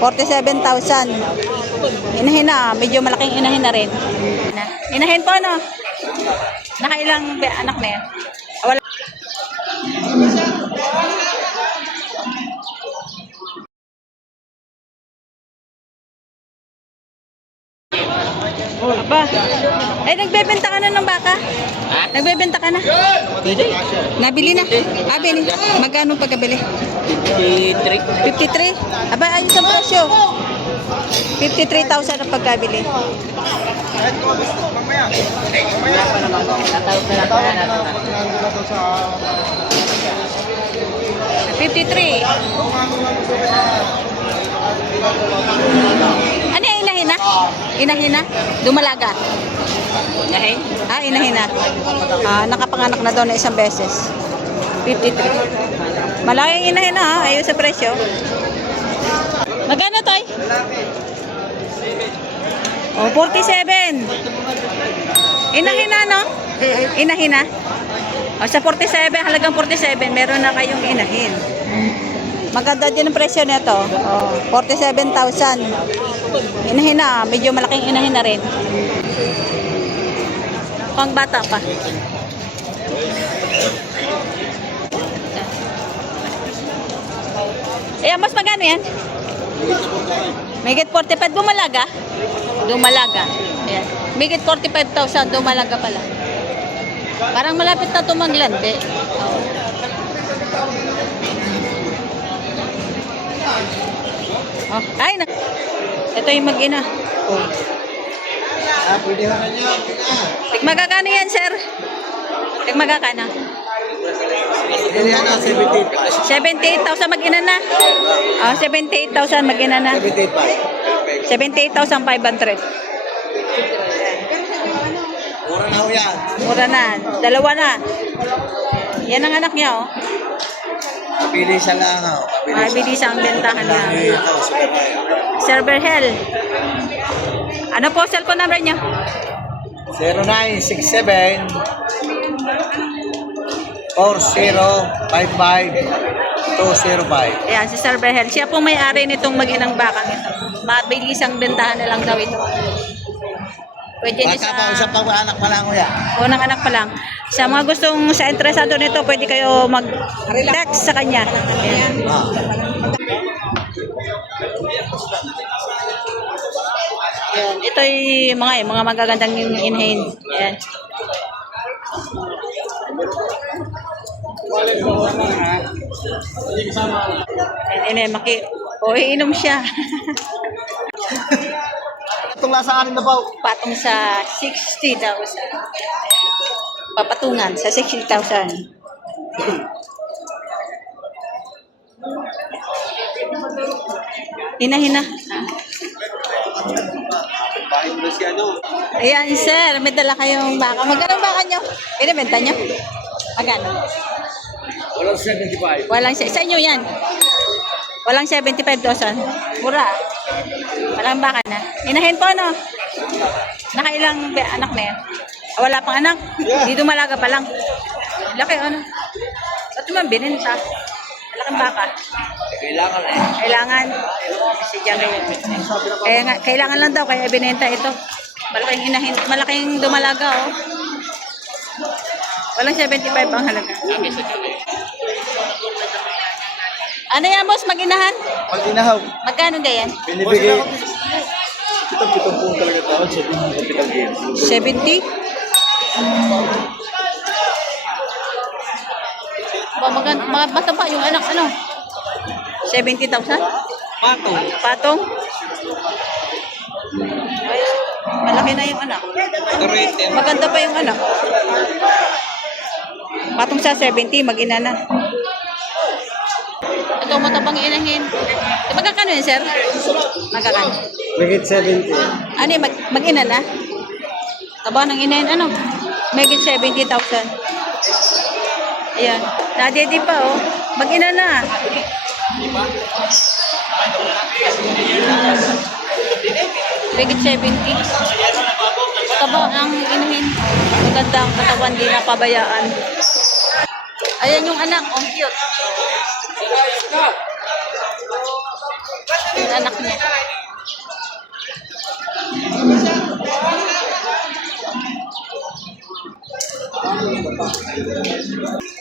47,000. Inahin na, medyo malaking inahin na rin. Inahin po, no? Nakailang anak na yan? Wala. Aba. Ay, nagbebenta ka na ng baka? Nagbebenta ka na? Nabili na? Bili. Magkano pagkabili? 53. 53? Aba, ayos ang presyo. 53,000 ang pagkabili. Natawag na lang. 53. Ano yung inahin na? Inahin na? Dumalaga? Inahin? Inahin na. Nakapanganak na daw na isang beses. 53. Malaking inahin na, ayos sa presyo. Magkano, Toy? 47. Inahin na, no? Inahin na. Sa 47, halagang 47, meron na kayong inahin. Maganda din ang presyo nito. 47,000. Inahin na, medyo malaking inahin na rin. Pang bata pa. Mas magkano yan? Migit 45, dumalaga? Dumalaga. Ayan. Migit 45,000, dumalaga pala. Parang malapit na tumaglande. Ay na. Ito yung mag-ina. Pwede na niya. Magkakano yan, sir? Magkakano? 78,000 mag-ina na. 78,000 mag-ina na. 78,500. Mura na ho yan. Mura na. Dalawa na. Yan ang anak niya, oh. Mabilis lang ho. Mabilis ang bentahan niya. Sir Berhel. Ano po cellphone number niya? 0967 4055 205. Ayan, si Sir Berhel. Siya po may-ari nitong mag-inang bakang ito. Mabilis ang bentahan na lang daw ito. Pwede niyo Bata pa, usap pang anak pa lang ho yan. unang anak pa lang. Sa mga gustong sa interesado nito, pwede kayo mag-text sa kanya. Ayan. Ayan. Ito yung mga magagandang inahin. Ayan. Ayan, iinom siya. Itong nasa anin na ba? Patong sa 60,000. Papatungan sa 60,000. Hina-hina. Ayan, sir. May dala kayong baka. Magkano ang baka nyo? Pinibenta nyo? Magkano? Walang 75. Sa inyo yan. Walang 75,000. Mura. Walang baka na. Inahin po, no? Nakailang anak na yan? Wala pang anak? Di dumalaga pa lang. Laki, ano? Ba't naman bininta? Malaking baka. Kailangan eh. Kailangan. Kasi dyan ngayon. Kaya nga, kailangan lang daw, kaya binenta ito. Malaking inahin, malaking dumalaga, oh. Walang 75 ang halaga. Ano yan, boss? Mag-inahan? Pag inahaw, Magkano ganyan? binibigay. Pitong po talaga tawad sa pitong game. 70? Bata pa yung anak, ano? 70,000? Pato. Patong? Ay, malaki na yung anak. Maganda pa yung anak. Patong sa 70, mag-ina na. Ito, matabang inahin. Magkakano yun, sir? Magkakano? Magit 70. Ano yun, mag-ina na? Taba ng inahin, ano? Magit 70,000. Ayan. Nadedi pa, oh. Mag-ina na. Magit 70. Taba ang inahin. Maganda ang katawan, di napabayaan. Ayan yung anak, ang cute. yung anak niya.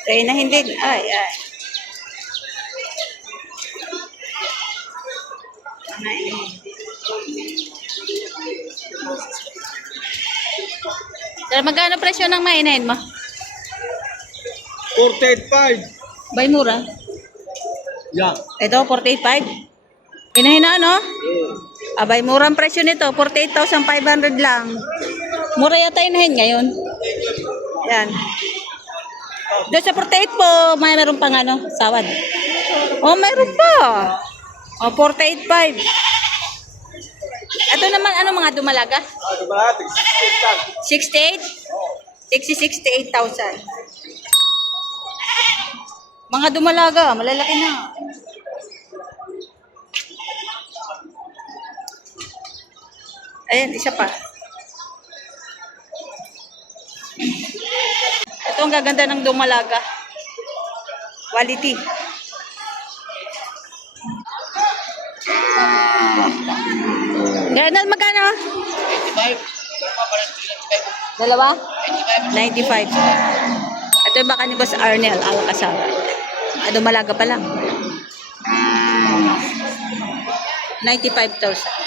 Kaya na hindi. Ay, ay. Sir, magkano presyo ng mainahin mo? 48.5. Bay mura. Yeah. Ito, 48.5. Inahin na, no? Abay, murang presyo nito. 48,500 lang. Mura yata inahin ngayon. Yan. Doon sa 48 po, may meron pang ano, sawad. Oh, meron pa. Oh, 48.5. Ito naman, ano mga dumalaga? Diba? 68? 68,000. Mga dumalaga, malalaki na. Ayan, isa pa. Ito ang gaganda ng dumalaga. Quality. Ganun, magkano? 85. Dalawa? 95. Ito yung baka ni Boss Arnel Alcazar. Dumalaga pa lang. 95,000.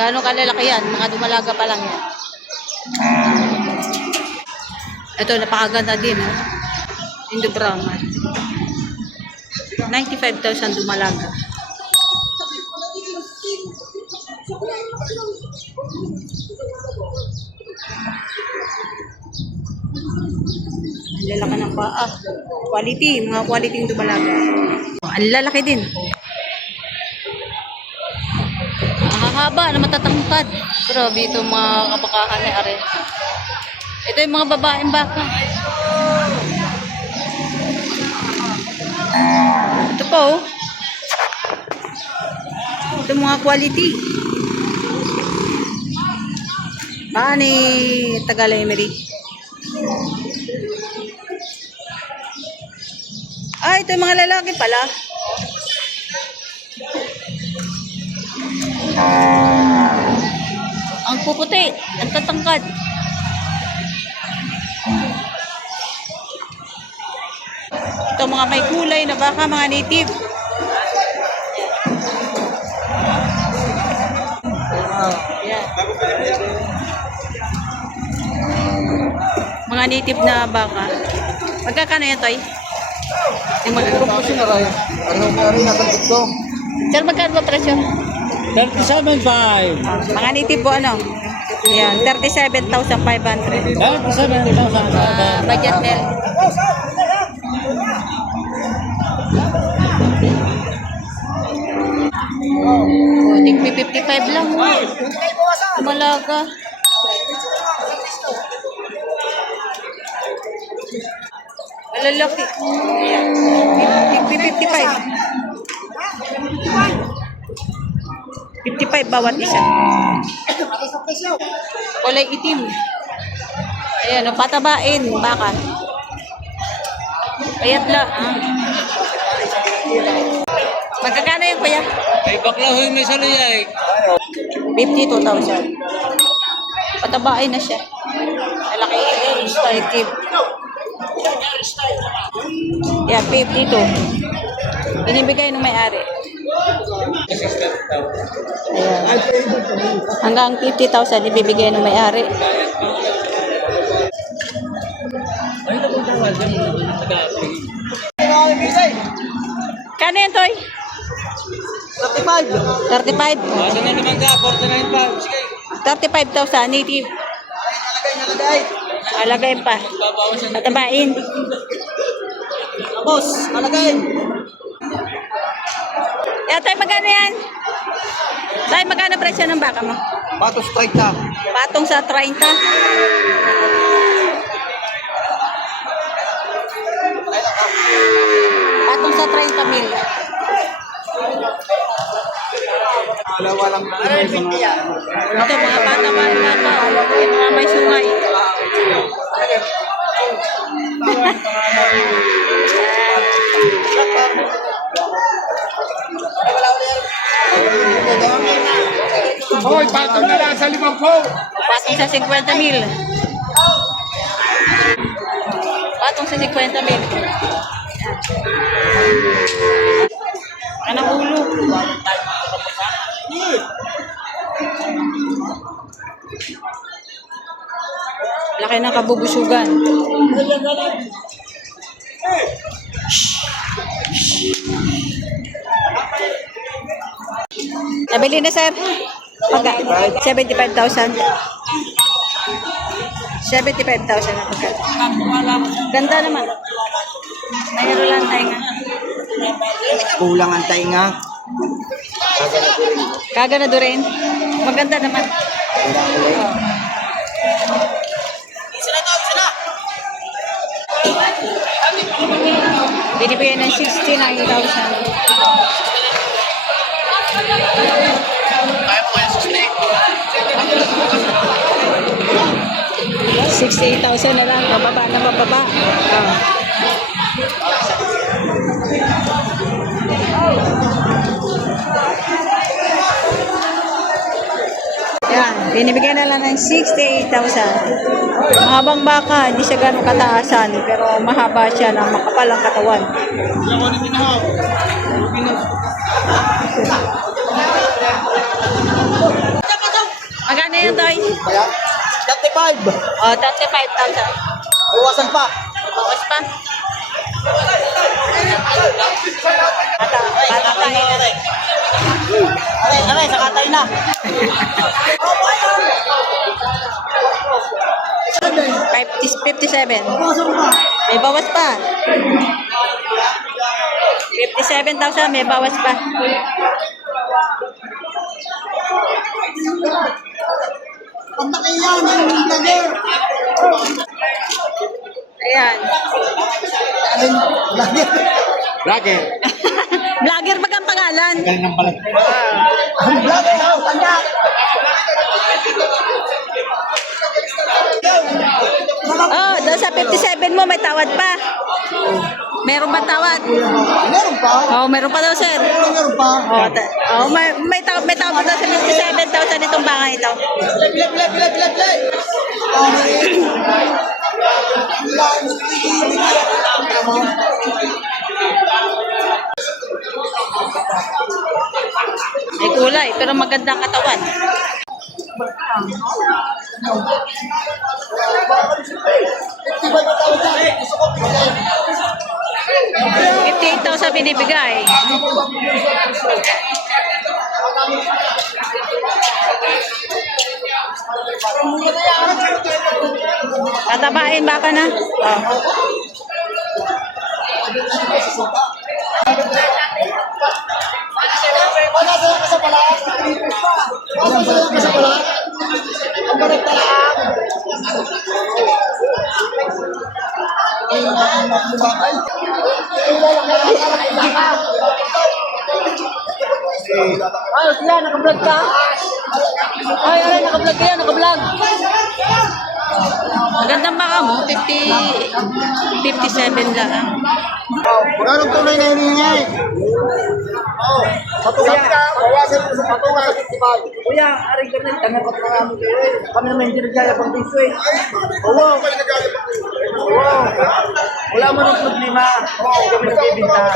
Gaano kalalaki yan? Mga dumalaga pa lang yan. Ito, napakaganda din. Indo Brahman. 95,000 dumalaga. Ang lalaki ng paa. Quality. Mga quality yung dumalaga. Ang lalaki din. Haba na matatangkad. Grabe ito mga kabakahan ni Are. Ito yung mga babaeng baka. Ito po. Ito mga quality. Baka ni Tagalemery. Ito yung mga lalaki pala. Ang puputi, ang tatangkad. Ito mga may kulay na baka, mga native. Yan. Mga native na baka. Magkakano yan, Toy? Yung Sir, magkano ba presyo? 37.5. Mga native po ano? Yan, 37,500. 37.5. Budget nil. Tigpi 55 lang. Malaga. Malalaki. Tigpi 55 bawat isa. Kulay itim. Ayan, patabain, baka. Payat lang. Magkakano yan, kuya? Ay, bakla ho yung may saluyay. 52,000. Patabain na siya. Malaki style tip. Yan, 52. Binibigay ng may-ari. Ayan. Hanggang 50,000 ibibigay ng may-ari. Kano yan, Toy? 35. 35. Basta na naman ka, 49.5. Sige. 35,000 native. Nalagay. Alagay pa. Patabain. Tapos, nalagay. Tay, magkano yan? Tay, magkano presyo ng baka mo? Batos 30. Patong sa 30. Patong sa 30 mil. Walang Ito, mga bata, mga may sungay. Hoy, patong na lang sa 50. Patong sa 50,000. Patong sa 50,000. Anong ulo? Laki ng kabubusugan. Nabili na, sir. Pagka 75,000. 75,000 na pagka. Ganda naman. Mayroon lang tayo nga. Kulang ang tainga. Kaganado rin. Maganda naman. Binibigyan ng 69,000. 68,000 na lang. Mababa na mababa. Yan, binibigyan na lang ng 68,000. Mahabang baka, hindi siya ganun kataasan, pero mahaba siya ng makapal ang katawan. Magkano yun, Toy? 35. Oh, 35,000. Iwasan pa. Bawas pa. Bata pa eh. Aray, sakatay na. 57. May bawas pa. 57,000, may bawas pa. Ayan. Vlogger. Vlogger ba ang pangalan? Galing ng pala. Oh, doon sa 57 mo, may tawad pa. Meron ba tawad? Meron pa. Oh, meron pa daw, sir. Meron pa. Oh, may tawad pa daw sa 57,000 itong bangay ito. Play. May kulay, pero magandang katawan. $58,000 binibigay. Tatabain baka na. Oh. Wala sa sa pala. Wala sa pala. Ang barat talaang. Ay, sila, naka-vlog ka? Ay, naka-vlog ka yan, naka-vlog. Magandang baka mo, 57 lang. Magkano tunay na hinihingi? Patungan ka. Bawasan mo sa patungan sa 55. Kuya, aring ganun, tanggap na namin kayo eh. Kami naman hindi naglalabang piso eh. Oo. Wala mo ng problema. Oo, kami nagbibinta.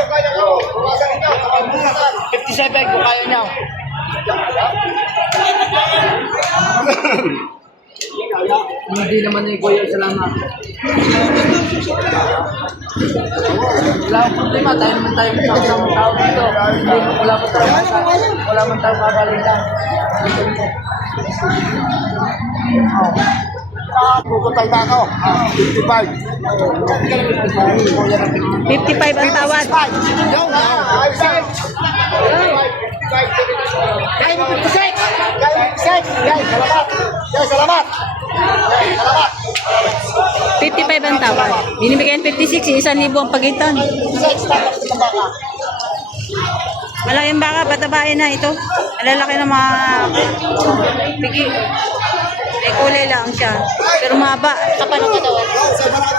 57 kung kaya niya. Hindi naman ni Kuya, salamat. Wala akong problema, tayo naman tayo magkakasamang tao dito. Wala man tayo kakalitan. Puputay na ako. 55. 55 ang tawad. Kaya mo 56. Kaya 56. Guys, salamat. Guys, salamat. 55 ang tawad. Binibigyan 56, 1,000 ang pagitan. 56 tapos sa baka. Malaking baka, patabain na ito. Malalaki ng mga pigi. May kulay lang siya. Pero mahaba. Kapal ang katawan. Sa baka.